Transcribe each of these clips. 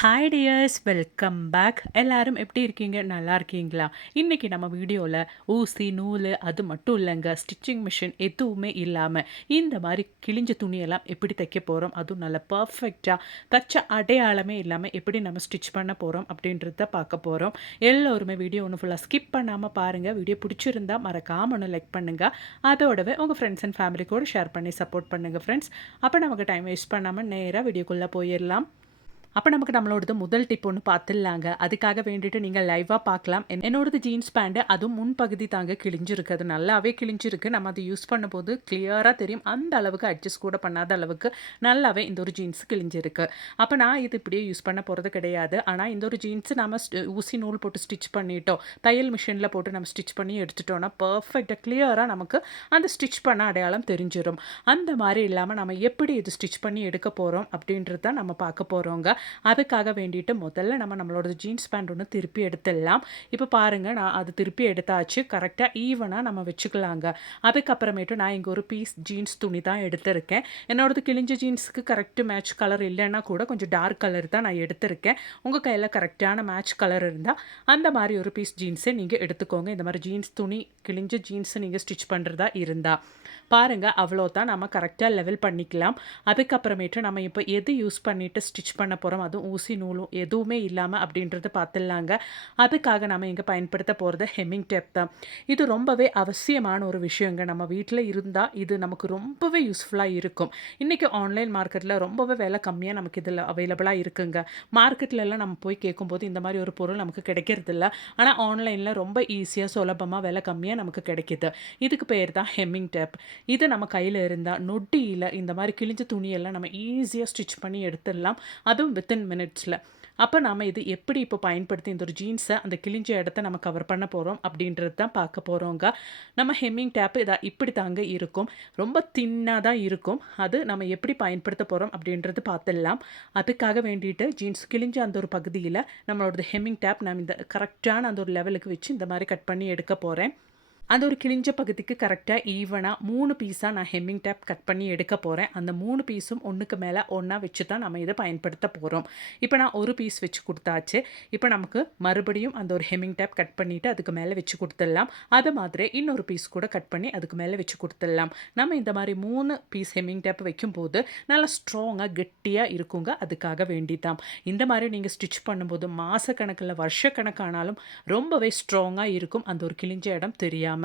Hi tears, welcome back. எல்லாரும் எப்படி இருக்கீங்க? நல்லா இருக்கீங்களா? இன்றைக்கி நம்ம வீடியோவில் ஊசி நூல் அது மட்டும் இல்லைங்க, ஸ்டிச்சிங் மிஷின் எதுவுமே இல்லாமல் இந்த மாதிரி கிழிஞ்ச துணியெல்லாம் எப்படி தைக்க போகிறோம், அதுவும் நல்லா பர்ஃபெக்டாக தச்ச அடையாளமே இல்லாமல் எப்படி நம்ம ஸ்டிச் பண்ண போகிறோம் அப்படின்றத பார்க்க போகிறோம். எல்லோருமே வீடியோ ஒன்று ஃபுல்லாக ஸ்கிப் பண்ணாமல் பாருங்கள். வீடியோ பிடிச்சிருந்தா மறக்காமல் ஒன்று லைக் பண்ணுங்கள். அதோடவே உங்கள் ஃப்ரெண்ட்ஸ் அண்ட் ஃபேமிலி கூட ஷேர் பண்ணி சப்போர்ட் பண்ணுங்கள் ஃப்ரெண்ட்ஸ். அப்போ நமக்கு டைம் வேஸ்ட் பண்ணாமல் நேராக வீடியோக்குள்ளே போயிடலாம். அப்போ நமக்கு நம்மளோடது முதல் டிப் ஒன்று பார்த்துடலாங்க. அதுக்காக வேண்டிட்டு நீங்கள் லைவாக பார்க்கலாம். என்னோடது ஜீன்ஸ் பேண்ட்டு, அதுவும் முன்பகுதி தாங்க கிழிஞ்சிருக்கு. அது நல்லாவே கிழிஞ்சிருக்கு. நம்ம அதை யூஸ் பண்ணும்போது கிளியராக தெரியும். அந்த அளவுக்கு அட்ஜஸ்ட் கூட பண்ணாத அளவுக்கு நல்லாவே இந்த ஒரு ஜீன்ஸ் கிழிஞ்சிருக்கு. அப்போ நான் இது இப்படியே யூஸ் பண்ண போகிறது கிடையாது. ஆனால் இந்த ஒரு ஜீன்ஸு நம்ம ஊசி நூல் போட்டு ஸ்டிச் பண்ணிட்டோம், தையல் மிஷினில் போட்டு நம்ம ஸ்டிச் பண்ணி எடுத்துட்டோம்னா பர்ஃபெக்டாக கிளியராக நமக்கு அந்த ஸ்டிச் பண்ண அடையாளம் தெரிஞ்சிடும். அந்த மாதிரி இல்லாமல் நம்ம எப்படி இது ஸ்டிச் பண்ணி எடுக்க போகிறோம் அப்படின்றத நம்ம பார்க்க போகிறோங்க. அதுக்காக வேண்டிட்டு முதல்ல நம்மளோட ஜீன்ஸ் பேண்ட் ஒன்று திருப்பி எடுத்துடலாம். இப்போ பாருங்கள், நான் அது திருப்பி எடுத்தாச்சு. கரெக்டாக ஈவனாக நம்ம வச்சுக்கலாங்க. அதுக்கப்புறமேட்டு நான் இங்கே ஒரு பீஸ் ஜீன்ஸ் துணி தான் எடுத்திருக்கேன். என்னோடது கிழிஞ்ச ஜீன்ஸுக்கு கரெக்டு மேட்ச் கலர் இல்லைன்னா கூட கொஞ்சம் டார்க் கலர் தான் நான் எடுத்திருக்கேன். உங்கள் கையில் கரெக்டான மேட்ச் கலர் இருந்தால் அந்த மாதிரி ஒரு பீஸ் ஜீன்ஸை நீங்கள் எடுத்துக்கோங்க. இந்த மாதிரி ஜீன்ஸ் துணி கிழிஞ்ச ஜீன்ஸை நீங்கள் ஸ்டிச் பண்ணுறதா இருந்தால் பாருங்கள், அவ்வளோதான். நம்ம கரெக்டாக லெவல் பண்ணிக்கலாம். அதுக்கப்புறமேட்டு நம்ம இப்போ எது யூஸ் பண்ணிவிட்டு ஸ்டிச் பண்ண போகிறோம், அதுவும் ஊசி நூலும் எதுவுமே இல்லாமல் அப்படின்றத பார்த்துடலாங்க. அதுக்காக நம்ம இங்கே பயன்படுத்த போகிறது ஹெம்மிங் டேப் தான். இது ரொம்பவே அவசியமான ஒரு விஷயங்க. நம்ம வீட்டில் இருந்தால் இது நமக்கு ரொம்பவே யூஸ்ஃபுல்லாக இருக்கும். இன்றைக்கி ஆன்லைன் மார்க்கெட்டில் ரொம்பவே விலை கம்மியாக நமக்கு இதில் அவைலபிளாக இருக்குங்க. மார்க்கெட்லலாம் நம்ம போய் கேட்கும்போது இந்த மாதிரி ஒரு பொருள் நமக்கு கிடைக்கிறதில்ல. ஆனால் ஆன்லைனில் ரொம்ப ஈஸியாக சுலபமாக விலை கம்மியாக நமக்கு கிடைக்கிது. இதுக்கு பேர் தான் ஹெம்மிங் டேப். இது நம்ம கையில் இருந்தால் நொட்டியில் இந்த மாதிரி கிழிஞ்ச துணியெல்லாம் நம்ம ஈஸியாக ஸ்டிச் பண்ணி எடுத்துடலாம், அதுவும் வித்தின் மினிட்ஸில். அப்போ நாம் இது எப்படி இப்போ பயன்படுத்தி இந்த ஒரு ஜீன்ஸை அந்த கிழிஞ்ச இடத்த நம்ம கவர் பண்ண போகிறோம் அப்படின்றது தான் பார்க்க போகிறோங்க. நம்ம ஹெம்மிங் டேப்பு இப்படி தாங்க இருக்கும். ரொம்ப தின்னாக தான் இருக்கும். அது நம்ம எப்படி பயன்படுத்த போகிறோம் அப்படின்றது பார்த்துடலாம். அதுக்காக வேண்டிட்டு ஜீன்ஸ் கிழிஞ்ச அந்த ஒரு பகுதியில் நம்மளோட ஹெம்மிங் டேப் நான் இந்த கரெக்டான அந்த ஒரு லெவலுக்கு வச்சு இந்த மாதிரி கட் பண்ணி எடுக்க போகிறேன். அந்த ஒரு கிழிஞ்ச பகுதிக்கு கரெக்டாக ஈவனாக 3 பீஸாக நான் ஹெம்மிங் டேப் கட் பண்ணி எடுக்க போகிறேன். அந்த 3 பீஸும் ஒன்றுக்கு மேலே ஒன்றா வச்சு தான் நம்ம இதை பயன்படுத்த போகிறோம். இப்போ நான் ஒரு பீஸ் வச்சு கொடுத்தாச்சு. இப்போ நமக்கு மறுபடியும் அந்த ஒரு ஹெம்மிங் டேப் கட் பண்ணிவிட்டு அதுக்கு மேலே வச்சு கொடுத்துடலாம். அது மாதிரி இன்னொரு பீஸ் கூட கட் பண்ணி அதுக்கு மேலே வச்சு கொடுத்துடலாம். நம்ம இந்த மாதிரி 3 பீஸ் ஹெம்மிங் டேப் வைக்கும்போது நல்லா ஸ்ட்ராங்காக கெட்டியாக இருக்குங்க. அதுக்காக வேண்டிதான் இந்த மாதிரி நீங்கள் ஸ்டிச் பண்ணும்போது மாதக்கணக்கில் வருஷக்கணக்கானாலும் ரொம்பவே ஸ்ட்ராங்காக இருக்கும். அந்த ஒரு கிழிஞ்ச இடம் தெரியாமல்.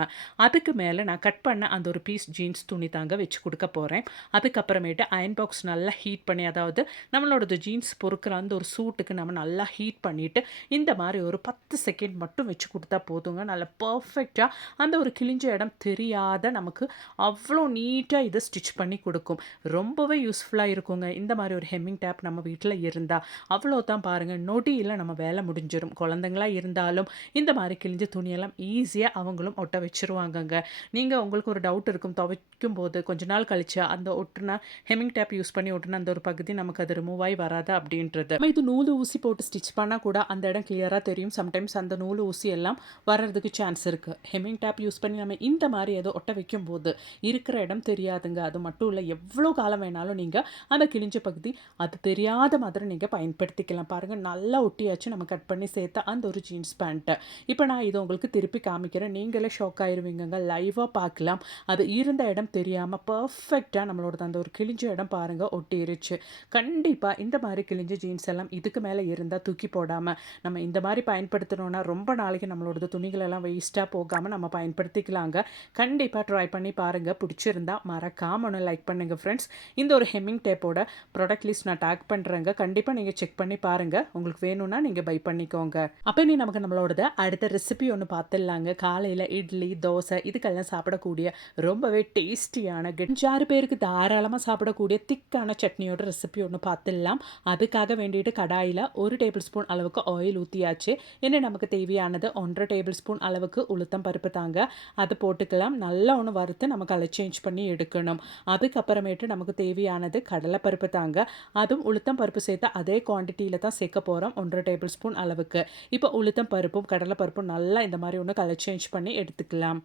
அதுக்கு மேலே நான் கட் பண்ண அந்த ஒரு பீஸ் ஜீன்ஸ் துணி தாங்க வச்சு கொடுக்க போகிறேன். அதுக்கப்புறமேட்டு அயன் பாக்ஸ் நல்லா ஹீட் பண்ணி, அதாவது நம்மளோட ஜீன்ஸ் பொறுக்கிற அந்த ஒரு சூட்டுக்கு நம்ம நல்லா ஹீட் பண்ணிவிட்டு இந்த மாதிரி ஒரு 10 செகண்ட் மட்டும் வச்சு கொடுத்தா போதுங்க. நல்லா பர்ஃபெக்டாக அந்த ஒரு கிழிஞ்ச இடம் தெரியாத நமக்கு அவ்வளோ நீட்டாக இதை ஸ்டிச் பண்ணி கொடுக்கும். ரொம்பவே யூஸ்ஃபுல்லாக இருக்குங்க இந்த மாதிரி ஒரு ஹெம்மிங் டேப் நம்ம வீட்டில் இருந்தால். அவ்வளோ தான் பாருங்கள், நொடியில் நம்ம வேலை முடிஞ்சிடும். குழந்தைங்களா இருந்தாலும் இந்த மாதிரி கிழிஞ்ச துணியெல்லாம் ஈஸியாக அவங்களும் ஒட்ட வச்சுருவாங்கங்க. நீங்கள் உங்களுக்கு ஒரு டவுட் இருக்கும், துவைக்கும் போது கொஞ்ச நாள் கழிச்சு அந்த ஒட்டுனா ஹெம்மிங் டேப் யூஸ் பண்ணி ஒட்டுனா அந்த ஒரு பகுதி நமக்கு அது ரிமூவ் ஆகி வராது அப்படின்றது. நம்ம இது நூல் ஊசி போட்டு ஸ்டிச் பண்ணால் கூட அந்த இடம் கிளியராக தெரியும். சம்டைம்ஸ் அந்த நூல் ஊசி எல்லாம் வர்றதுக்கு சான்ஸ் இருக்குது. ஹெம்மிங் டேப் யூஸ் பண்ணி நம்ம இந்த மாதிரி ஏதோ ஒட்ட வைக்கும் போது இருக்கிற இடம் தெரியாதுங்க. அது மட்டும் இல்லை, எவ்வளோ காலம் வேணாலும் நீங்கள் அந்த கிழிஞ்ச பகுதி அது தெரியாத மாதிரி நீங்கள் பயன்படுத்திக்கலாம். பாருங்கள், நல்லா ஒட்டியாச்சு நம்ம கட் பண்ணி சேர்த்த அந்த ஒரு ஜீன்ஸ் பேண்ட்டை. இப்போ நான் இதை உங்களுக்கு திருப்பி காமிக்கிறேன். நீங்களே ஷாக் ஆயிருவீங்க. லைவாக பார்க்கலாம். அது இருந்த இடம் தெரியாமல் பர்ஃபெக்டாக நம்மளோட அந்த ஒரு கிழிஞ்ச இடம் பாருங்கள் ஒட்டிருச்சு. கண்டிப்பாக இந்த மாதிரி கிழிஞ்ச ஜீன்ஸ் எல்லாம் இதுக்கு மேலே இருந்தால் தூக்கி போடாமல் நம்ம இந்த மாதிரி பயன்படுத்தணும்னா ரொம்ப நாளைக்கு நம்மளோட துணிகளெல்லாம் வேஸ்ட்டாக போகாமல் நம்ம பயன்படுத்திக்கலாங்க. கண்டிப்பாக ட்ரை பண்ணி பாருங்கள். பிடிச்சிருந்தா மறக்காம ஒன்று லைக் பண்ணுங்கள் ஃப்ரெண்ட்ஸ். இந்த ஒரு ஹெம்மிங் டேப்போட ப்ராடக்ட் லிஸ்ட் நான் டேக் பண்ணுறேங்க. கண்டிப்பாக நீங்கள் செக் பண்ணி பாருங்கள். உங்களுக்கு வேணும்னா நீங்கள் பை பண்ணிக்கோங்க. அப்போ நீ நமக்கு நம்மளோட அடுத்த ரெசிபி ஒன்று பார்த்துடலாங்க. காலையில் இட்லி தோசை இதுக்கெல்லாம் சாப்பிடக்கூடிய ரொம்பவே டேஸ்டியான 5-6 பேருக்கு தாராளமாக சாப்பிடக்கூடிய திக்கான சட்னியோட ரெசிபி ஒன்று பார்த்துடலாம். அதுக்காக வேண்டிட்டு கடாயில் 1 டேபிள் ஸ்பூன் அளவுக்கு ஆயில் ஊற்றியாச்சு. இன்னும் நமக்கு தேவையானது 1.5 டேபிள் ஸ்பூன் அளவுக்கு உளுத்தம் பருப்பு தாங்க. அது போட்டுக்கலாம். நல்லா ஒன்று வறுத்து நம்ம கலர் சேஞ்ச் பண்ணி எடுக்கணும். அதுக்கப்புறமேட்டு நமக்கு தேவையானது கடலைப்பருப்பு தாங்க. அதுவும் உளுத்தம் பருப்பு சேர்த்து அதே குவான்டிட்டியில் தான் சேர்க்க போகிறோம், 1.5 டேபிள் ஸ்பூன் அளவுக்கு. இப்போ உளுத்தம் பருப்பும் கடலைப்பருப்பும் நல்லா இந்த மாதிரி ஒன்று கலர் சேஞ்ச் பண்ணி எடுத்துக்கலாம்.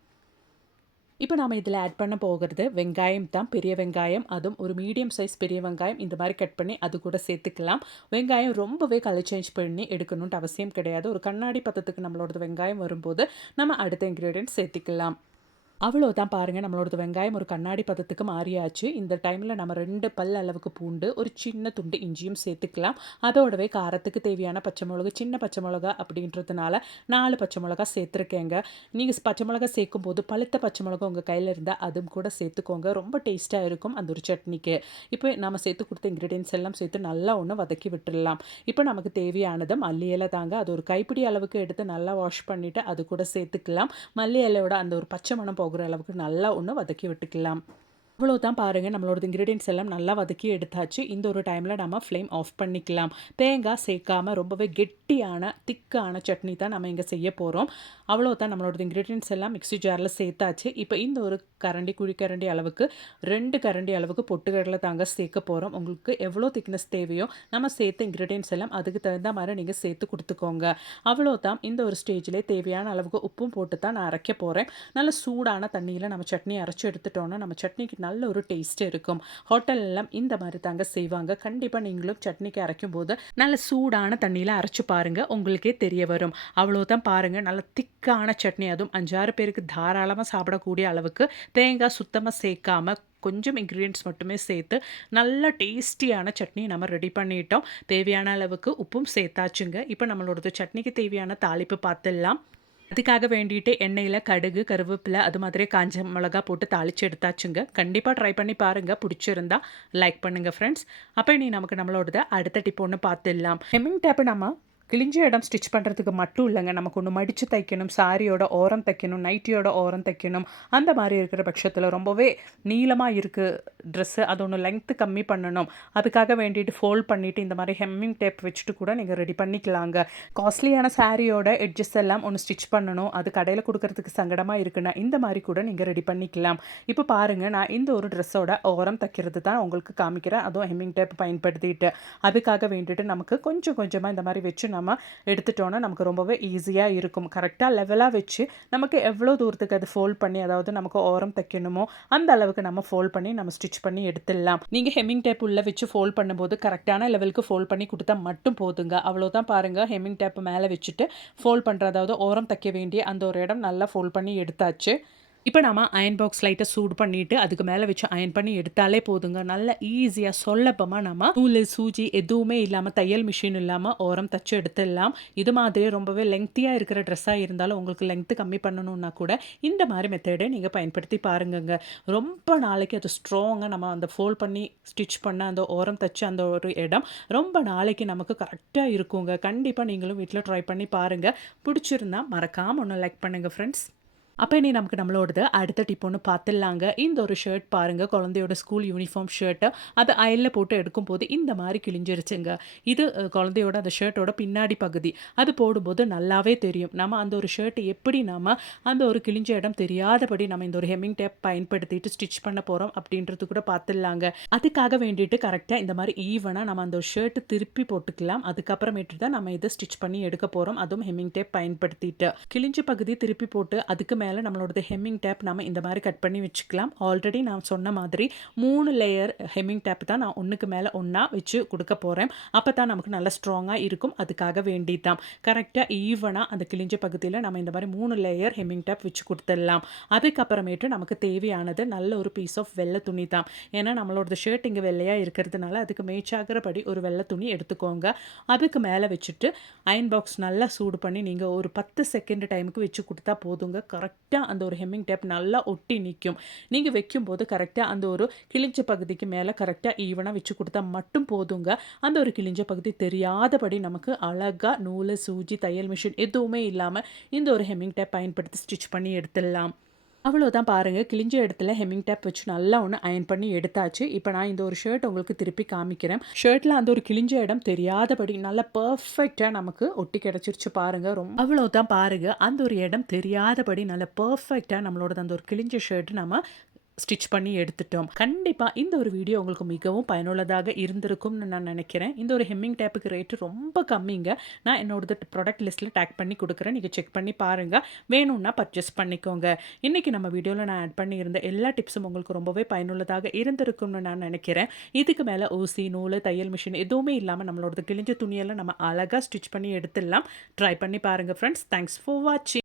இப்போ நாம இதில ஆட் பண்ண போகிறது வெங்காயம் தான். பெரிய வெங்காயம், அதுவும் ஒரு மீடியம் சைஸ் பெரிய வெங்காயம் இந்த மாரி கட் பண்ணி அது கூட சேர்த்துக்கலாம். வெங்காயம் ரொம்பவே கலர் சேஞ்ச் பண்ணி எடுக்கணுன்ட்டு அவசியம் கிடையாது. ஒரு கண்ணாடி பதத்துக்கு நம்மளோடது வெங்காயம் வரும்போது, நம்ம அடுத்த இன்கிரீடியன்ட் சேர்த்துக்கலாம். அவ்வளோதான் பாருங்க. நம்மளோடது வெங்காயம் ஒரு கண்ணாடி பதத்துக்கு மாறியாச்சு. இந்த டைம்ல நம்ம 2 பல் அளவுக்கு பூண்டு, ஒரு சின்ன துண்டு இஞ்சியும் சேர்த்துக்கலாம். அதோடவே காரத்துக்கு தேவையான பச்சை மிளகு, சின்ன பச்சை மிளகா அப்படின்றதுனால 4 பச்சை மிளகா சேர்த்துருக்கேங்க. நீங்க பச்சை மிளகா சேர்க்கும்போது பழுத்த பச்சை மிளகா உங்க கையில இருந்தா அதுவும் கூட சேர்த்துக்கோங்க. ரொம்ப டேஸ்ட்டா இருக்கும் அந்த ஒரு சட்னிக்கு. இப்போ நம்ம சேர்த்து குடுத்த இன்கிரீடியன்ட்ஸ் எல்லாம் சேர்த்து நல்லா வதக்கி விட்டுறலாம். இப்போ நமக்கு தேவையானது மல்லி இலை தாங்க. அது ஒரு கைப்பிடி அளவுக்கு எடுத்து நல்லா வாஷ் பண்ணிட்டு அது கூட சேர்த்துக்கலாம். மல்லி இலையோட அந்த ஒரு பச்சை மணம் போகிற அளவுக்கு நல்லா வதக்கி விட்டுக்கலாம். அவ்வளோதான் பாருங்க. நம்மளோட இன்கிரீடியன்ட்ஸ் எல்லாம் நல்லா வதக்கி எடுத்தாச்சு. இந்த ஒரு டைம்ல நம்ம ஃப்ளேம் ஆஃப் பண்ணிக்கலாம். தேங்காய் சேர்க்காம ரொம்பவே கெட்டியான, திக்கான சட்னி தான் நம்ம இங்க செய்ய போறோம். அவ்வளோதான் நம்மளோட இன்கிரீடியன்ட்ஸ் எல்லாம் மிக்ஸி ஜார்ல சேர்த்தாச்சு. இப்போ இந்த ஒரு கரண்டி, குழிக்கரண்டி அளவுக்கு 2 கரண்டி அளவுக்கு பொட்டுக்கடலை தாங்க சேர்க்க போறோம். உங்களுக்கு எவ்வளோ திக்னஸ் தேவையோ நம்ம சேர்த்த இன்கிரீடியன்ட்ஸ் எல்லாம் அதுக்கு தகுந்த மாரி நீங்க சேர்த்து குடுத்துக்கோங்க. அவ்வளோதான். இந்த ஒரு ஸ்டேஜ்ல தேவையான அளவுக்கு உப்பும் போட்டு தான் நான் அரைக்க போறேன். நல்ல சூடான தண்ணியில நம்ம சட்னி அரைச்சு எடுத்துட்டோம்னா, நம்ம சட்னிக்கு நல்ல ஒரு டேஸ்ட் இருக்கும். ஹோட்டல்லாம் இந்த மாதிரி தாங்க செய்வாங்க. கண்டிப்பா நீங்களும் சட்னிக்கு அரைக்கும்போது நல்ல சூடான தண்ணியில அரைச்சு பாருங்க. உங்களுக்கே தெரிய வரும். அவ்வளோதான் பாருங்க. நல்ல திக்கான சட்னி, அதுவும் 5, 6 பேருக்கு தாராளமா சாப்பிடக்கூடிய அளவுக்கு தேங்காய் சுத்தமா சேர்க்காம கொஞ்சம் இன்கிரீடியன்ட்ஸ் மட்டுமே சேர்த்து நல்ல டேஸ்டியான சட்னி நம்ம ரெடி பண்ணிட்டோம். தேவையான அளவுக்கு உப்பும் சேர்த்தாச்சுங்க. இப்போ நம்மளோடது சட்னிக்கு தேவையான தாளிப்பு பார்த்துடலாம். அதுக்காக வேண்டிட்டு எண்ணெயில கடுகு, கருவேப்பிலை அது மாதிரி காஞ்ச மிளகா போட்டு தாளிச்சு எடுத்தாச்சுங்க. கண்டிப்பா ட்ரை பண்ணி பாருங்க. பிடிச்சிருந்தா லைக் பண்ணுங்க ஃப்ரெண்ட்ஸ். அப்ப இனி நமக்கு நம்மளோடது அடுத்த டிப் ஒண்ணு பார்த்துடலாம். ஹெம்மிங் டேப் நம்ம கிழிஞ்ச இடம் ஸ்டிச் பண்ணுறதுக்கு மட்டும் இல்லைங்க. நமக்கு ஒன்று மடித்து தைக்கணும், சாரியோட ஓரம் தைக்கணும், நைட்டியோட ஓரம் தைக்கணும். அந்த மாதிரி இருக்கிற பட்சத்தில் ரொம்பவே நீளமாக இருக்குது ட்ரெஸ்ஸு, அது ஒன்று லெங்க்த்து கம்மி பண்ணணும். அதுக்காக வேண்டிட்டு ஃபோல்ட் பண்ணிவிட்டு இந்த மாதிரி ஹெம்மிங் டேப் வச்சுட்டு கூட நீங்கள் ரெடி பண்ணிக்கலாங்க. காஸ்ட்லியான சாரியோட எட்ஜஸ் எல்லாம் ஒன்று ஸ்டிச் பண்ணணும், அது கடையில் கொடுக்கறதுக்கு சங்கடமாக இருக்குன்னா இந்த மாதிரி கூட நீங்கள் ரெடி பண்ணிக்கலாம். இப்போ பாருங்கள், நான் இந்த ஒரு ட்ரெஸ்ஸோட ஓரம் தைக்கிறது தான் உங்களுக்கு காமிக்கிறேன். அதுவும் ஹெம்மிங் டேப் பயன்படுத்திட்டு அதுக்காக வேண்டிட்டு நமக்கு கொஞ்சம் கொஞ்சமாக இந்த மாதிரி வச்சு நம்ம எடுத்துட்டோம்னா நமக்கு ரொம்பவே ஈஸியாக இருக்கும். கரெக்டாக லெவலாக வச்சு நமக்கு எவ்வளோ தூரத்துக்கு அது ஃபோல்ட் பண்ணி, அதாவது நமக்கு ஓரம் தைக்கணுமோ அந்த அளவுக்கு நம்ம ஃபோல்ட் பண்ணி நம்ம ஸ்டிச் பண்ணி எடுத்துடலாம். நீங்கள் ஹெம்மிங் டேப் உள்ள வச்சு ஃபோல்ட் பண்ணும்போது கரெக்டான லெவலுக்கு ஃபோல்ட் பண்ணி கொடுத்தா மட்டும் போதுங்க. அவ்வளோதான் பாருங்கள். ஹெம்மிங் டேப் மேலே வச்சுட்டு ஃபோல்ட் பண்ணுற, அதாவது ஓரம் தைக்க வேண்டிய அந்த ஒரு இடம் நல்லா ஃபோல்ட் பண்ணி எடுத்தாச்சு. இப்போ நம்ம அயர்ன் பாக்ஸ் லைட்டை சூடு பண்ணிட்டு அதுக்கு மேலே வச்சு அயர்ன் பண்ணி எடுத்தாலே போதுங்க. நல்ல ஈஸியாக சுலபமாக நம்ம நூல், சூஜி எதுவுமே இல்லாமல், தையல் மிஷின் இல்லாமல் ஓரம் தச்சு எடுத்துடலாம். இது மாதிரி ரொம்பவே லெங்க்த்தியாக இருக்கிற ட்ரெஸ்ஸாக இருந்தாலும் உங்களுக்கு லெங்க்த்து கம்மி பண்ணணுன்னா கூட இந்த மாதிரி மெத்தடை நீங்கள் பயன்படுத்தி பாருங்கங்க. ரொம்ப நாளைக்கு அது ஸ்ட்ராங்காக நம்ம அந்த ஃபோல்ட் பண்ணி ஸ்டிச் பண்ண அந்த ஓரம் தச்சு அந்த ஒரு இடம் ரொம்ப நாளைக்கு நமக்கு கரெக்டாக இருக்குங்க. கண்டிப்பாக நீங்களும் வீட்டில் ட்ரை பண்ணி பாருங்கள். பிடிச்சிருந்தா மறக்காமல் ஒன்று லைக் பண்ணுங்கள் ஃப்ரெண்ட்ஸ். அப்போ இனி நமக்கு நம்மளோடது அடுத்த டிப் ஒன்று பார்த்துடலாங்க. இந்த ஒரு ஷர்ட் பாருங்கள், குழந்தையோட ஸ்கூல் யூனிஃபார்ம் ஷர்ட்டு. அது அயலில் போட்டு எடுக்கும்போது இந்த மாதிரி கிழிஞ்சிருச்சுங்க. இது குழந்தையோட அந்த ஷர்ட்டோட பின்னாடி பகுதி. அது போடும்போது நல்லாவே தெரியும். நம்ம அந்த ஒரு ஷர்ட் எப்படி நம்ம அந்த ஒரு கிழிஞ்ச இடம் தெரியாதபடி நம்ம இந்த ஒரு ஹெம்மிங் டேப் பயன்படுத்திட்டு ஸ்டிச் பண்ண போகிறோம் அப்படின்றது கூட பார்த்துடலாங்க. அதுக்காக வேண்டிட்டு கரெக்டாக இந்த மாதிரி ஈவனாக நம்ம அந்த ஒரு ஷர்ட்டு திருப்பி போட்டுக்கலாம். அதுக்கப்புறமேட்டு தான் நம்ம இதை ஸ்டிச் பண்ணி எடுக்க போகிறோம். அதுவும் ஹெம்மிங் டேப் பயன்படுத்திட்டு கிழிஞ்ச பகுதி திருப்பி போட்டு அதுக்கு மேலே நம்மளோட ஹெம்மிங் டேப் நம்ம இந்த மாதிரி கட் பண்ணி வச்சுக்கலாம். ஆல்ரெடி நான் சொன்ன மாதிரி 3 லேயர் ஹெம்மிங் டேப் தான் நான் ஒன்றுக்கு மேலே ஒன்றா வச்சு கொடுக்க போகிறேன். அப்போ தான் நமக்கு நல்லா ஸ்ட்ராங்காக இருக்கும். அதுக்காக வேண்டி தான் கரெக்டாக ஈவனாக அந்த கிழிஞ்ச பகுதியில் நம்ம இந்த மாதிரி 3 லேயர் ஹெம்மிங் டேப் வச்சு கொடுத்துடலாம். அதுக்கப்புறமேட்டு நமக்கு தேவையானது நல்ல ஒரு பீஸ் ஆஃப் வெள்ளை துணி தான். ஏன்னா நம்மளோட ஷர்ட் இங்கே வெள்ளையாக இருக்கிறதுனால அதுக்கு மேட்சாகிறபடி ஒரு வெள்ளை துணி எடுத்துக்கோங்க. அதுக்கு மேலே வச்சுட்டு அயர்ன் பாக்ஸ் நல்லா சூடு பண்ணி நீங்கள் ஒரு 10 செகண்ட் டைமுக்கு வச்சு கொடுத்தா போதுங்க. கரெக்டாக அந்த ஒரு ஹெம்மிங் டேப் நல்லா ஒட்டி நிற்கும். நீங்கள் வைக்கும்போது கரெக்டாக அந்த ஒரு கிழிஞ்ச பகுதிக்கு மேலே கரெக்டாக ஈவனாக வச்சு கொடுத்தா மட்டும் போதுங்க. அந்த ஒரு கிழிஞ்ச பகுதி தெரியாதபடி நமக்கு அழகாக நூல், சூஜி, தையல் மிஷின் எதுவுமே இல்லாமல் இந்த ஒரு ஹெம்மிங் டேப் பயன்படுத்தி ஸ்டிச் பண்ணி எடுத்துடலாம். அவ்வளோதான் பாருங்கள். கிழிஞ்ச இடத்துல ஹெம்மிங் டேப் வச்சு நல்லா ஒன்று அயர்ன் பண்ணி எடுத்தாச்சு. இப்போ நான் இந்த ஒரு ஷர்ட் உங்களுக்கு திருப்பி காமிக்கிறேன். ஷர்ட்டில் அந்த ஒரு கிழிஞ்ச இடம் தெரியாதபடி நல்லா பர்ஃபெக்டாக நமக்கு ஒட்டி கிடச்சிருச்சு பாருங்கள். அவ்வளோதான் பாருங்கள். அந்த ஒரு இடம் தெரியாதபடி நல்லா பர்ஃபெக்டாக நம்மளோட அந்த ஒரு கிழிஞ்ச ஷர்ட் நம்ம ஸ்டிச் பண்ணி எடுத்துட்டோம். கண்டிப்பா இந்த ஒரு வீடியோ உங்களுக்கு மிகவும் பயனுள்ளதாக இருந்திருக்கும்னு நான் நினைக்கிறேன். இந்த ஒரு ஹெம்மிங் டேப்புக்கு ரேட்டு ரொம்ப கம்மிங்க. நான் என்னோடது ப்ராடக்ட் லிஸ்ட்ல டேக் பண்ணி குடுக்குறேன். நீங்க செக் பண்ணி பாருங்க. வேணும்னா பர்ச்சேஸ் பண்ணிக்கோங்க. இன்னைக்கு நம்ம வீடியோல நான் ஆட் பண்ணியிருந்த எல்லா டிப்ஸும் உங்களுக்கு ரொம்பவே பயனுள்ளதாக இருந்திருக்கும்னு நான் நினைக்கிறேன். இதுக்கு மேல ஊசி, நூலு, தையல் மிஷின் எதுவுமே இல்லாம நம்மளோடது கிழிஞ்ச துணியெல்லாம் நம்ம அழகா ஸ்டிச் பண்ணி எடுத்துடலாம். ட்ரை பண்ணி பாருங்க ஃப்ரெண்ட்ஸ். தேங்க்ஸ் ஃபார் வாட்சிங்.